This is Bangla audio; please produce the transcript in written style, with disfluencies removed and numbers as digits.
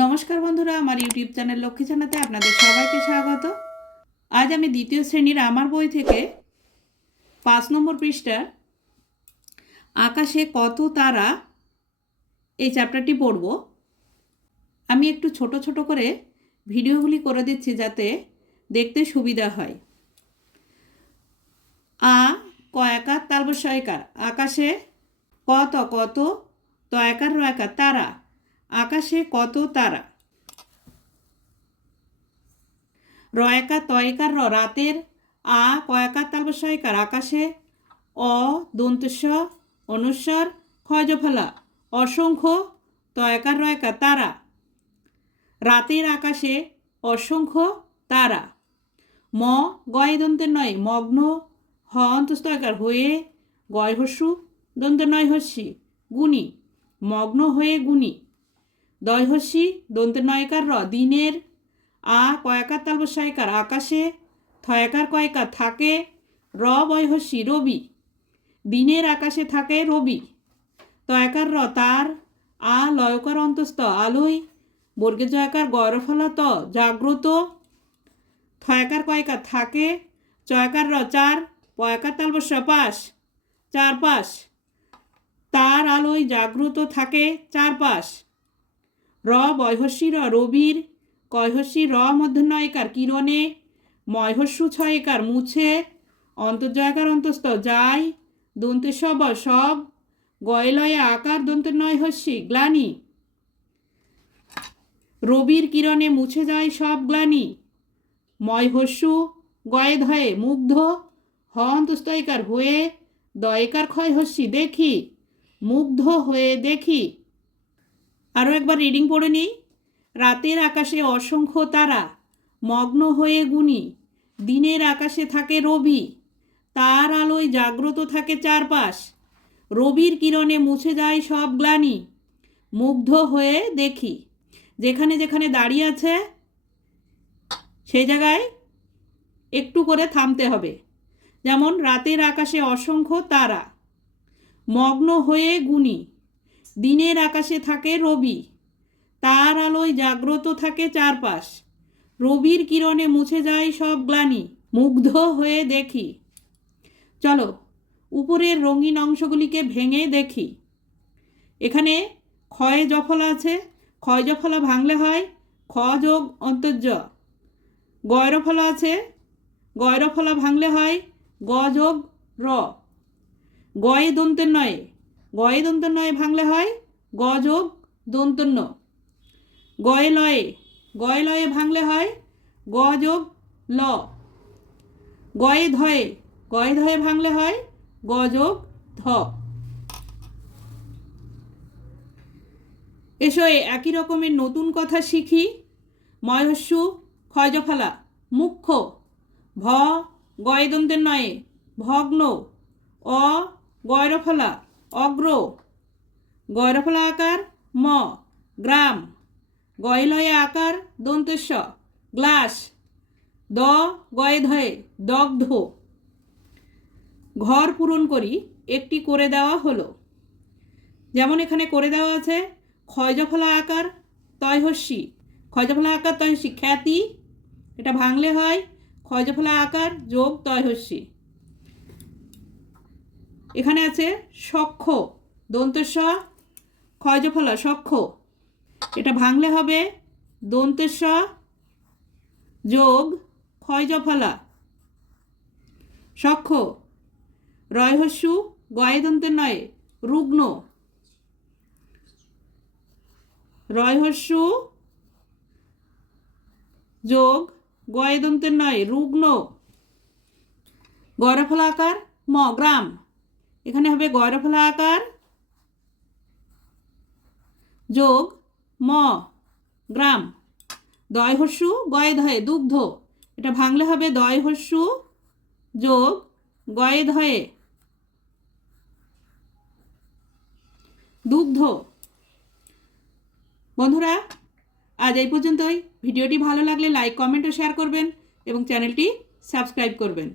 নমস্কার বন্ধুরা, আমার ইউটিউব চ্যানেল লক্ষ্মী ছানাতে আপনাদের সবাইকে স্বাগত। আজ আমি দ্বিতীয় শ্রেণীর আমার বই থেকে 5 নম্বর পৃষ্ঠার আকাশে কত তারা এই চ্যাপ্টারটি পড়ব। আমি একটু ছোট ছোট করে ভিডিওগুলি করে দিচ্ছি যাতে দেখতে সুবিধা হয়। কয়াকার তালবস্যয়কার আকাশে কত কত তয়াকার রয়াকার তারা আকাশে কত তারা। রয়াকার তয়কার রাতের কয়াকার তালবস্যয়কার আকাশে দন্তস্ব অনুস্বর ক্ষয়জফলা অসংখ্য তয়কার রয়াকার তারা। রাতের আকাশে অসংখ্য তারা। গয় দন্তের নয় মগ্ন অন্তস্তয়কার হয়ে গয় হস্যু দন্তের নয় হস্যি গুণী মগ্ন হয়ে গুণী। দয় হস্যি দন্তের নয়কার দিনের কয়াকার তালবস্যয়কার আকাশে থয়াকার কয়কার থাকে বয় হস্যি রবি দিনের আকাশে থাকে রবি। তয়াকার তার লয়কার অন্তস্থ আলোয় বর্গের জয়াকার গয়রফলা জাগ্রত থয়াকার কয়কার থাকে চয়াকার চার পয়াকার তালবস্য পাশ চারপাশ তার আলোয় জাগ্রত থাকে চারপাশ। বয়হস্যি রবির কয়হস্যি মধ্যনয়কার কিরণে ময়হস্যু ছয়কার মুছে অন্তর্জয়কার অন্তস্থ যায় দন্তে সব গয়লয়ে আকার দন্তের নয় হস্যি গ্লানি। রবির কিরণে মুছে যায় সব গ্লানি। ময়হস্যু গয়ে ধয়ে মুগ্ধ অন্তস্তয়কার হয়ে দয়কার ক্ষয় হস্যি দেখি মুগ্ধ হয়ে দেখি। আরও একবার রিডিং পড়ে নিই। রাতের আকাশে অসংখ্য তারা মগ্ন হয়ে গুণী দিনের আকাশে থাকে রবি তার আলোয় জাগ্রত থাকে চারপাশ। রবির কিরণে মুছে যায় সব গ্লানি মুগ্ধ হয়ে দেখি। যেখানে যেখানে দাঁড়িয়ে আছে সেই জায়গায় একটু করে থামতে হবে। যেমন রাতের আকাশে অসংখ্য তারা মগ্ন হয়ে গুণী দিনের আকাশে থাকে রবি তার আলোয় জাগ্রত থাকে চারপাশ। রবির কিরণে মুছে যায় সব গ্লানি মুগ্ধ হয়ে দেখি। চলো উপরের রঙিন অংশগুলিকে ভেঙে দেখি। এখানে ক্ষয়ে জফলা আছে, ক্ষয় জফলা ভাঙলে হয় খ যোগ অন্তর্য। গয়রফলা আছে, গয়রফলা ভাঙলে হয় গ যোগ র। গয়ে দন্তের নয়, গয়ে দন্তের নয় ভাঙলে হয় গ যোগ দন্তন্য। গয়ে লয়ে, গয়ে লয়ে ভাঙলে হয় গ যোগ ল। গয়ে ধয়ে, গয়ে ধয়ে ভাঙলে হয় গ যোগ ধ। এসো একই রকমের নতুন কথা শিখি। ময়হস্যু ক্ষয়জফলা মুখ্য ভ গয়ে দন্তের নয়ে ভগ্ন গয়রফলা অগ্র গয়রফলা আকার গ্রাম গয়লয়ে আকার দন্তেশ্ব গ্লাস গয়ে ধয়ে দগ্ধ। ঘর পূরণ করি একটি করে দেওয়া হলো। যেমন এখানে করে দেওয়া আছে ক্ষয়জফলা আকার তয়হস্যি ক্ষয়জফলা আকার তয়হস্যি খ্যাতি এটা ভাঙলে হয় ক্ষয়জফলা আকার যোগ তয়হস্যি। এখানে আছে সক্ষ দন্তেশ্ব ক্ষয়জফলা সক্ষ এটা ভাঙলে হবে দন্তেশ্ব যোগ ক্ষয়জফলা সক্ষ। রয়হস্যু গয়ে দন্তের নয় রুগ্ন রয়হস্যু যোগ গয়ে দন্তের নয় রুগ্ন। গয়রফলা আকার গ্রাম এখানে হবে গয়রফলা আকার যোগ গ্রাম। দয়হস্যু গয়ে ধয়ে দুগ্ধ এটা ভাঙলে হবে দয়হস্যু যোগ গয়ে ধয়ে দুগ্ধ। বন্ধুরা আজ এই পর্যন্তই। ভিডিওটি ভালো লাগলে লাইক কমেন্ট ও শেয়ার করবেন এবং চ্যানেলটি সাবস্ক্রাইব করবেন।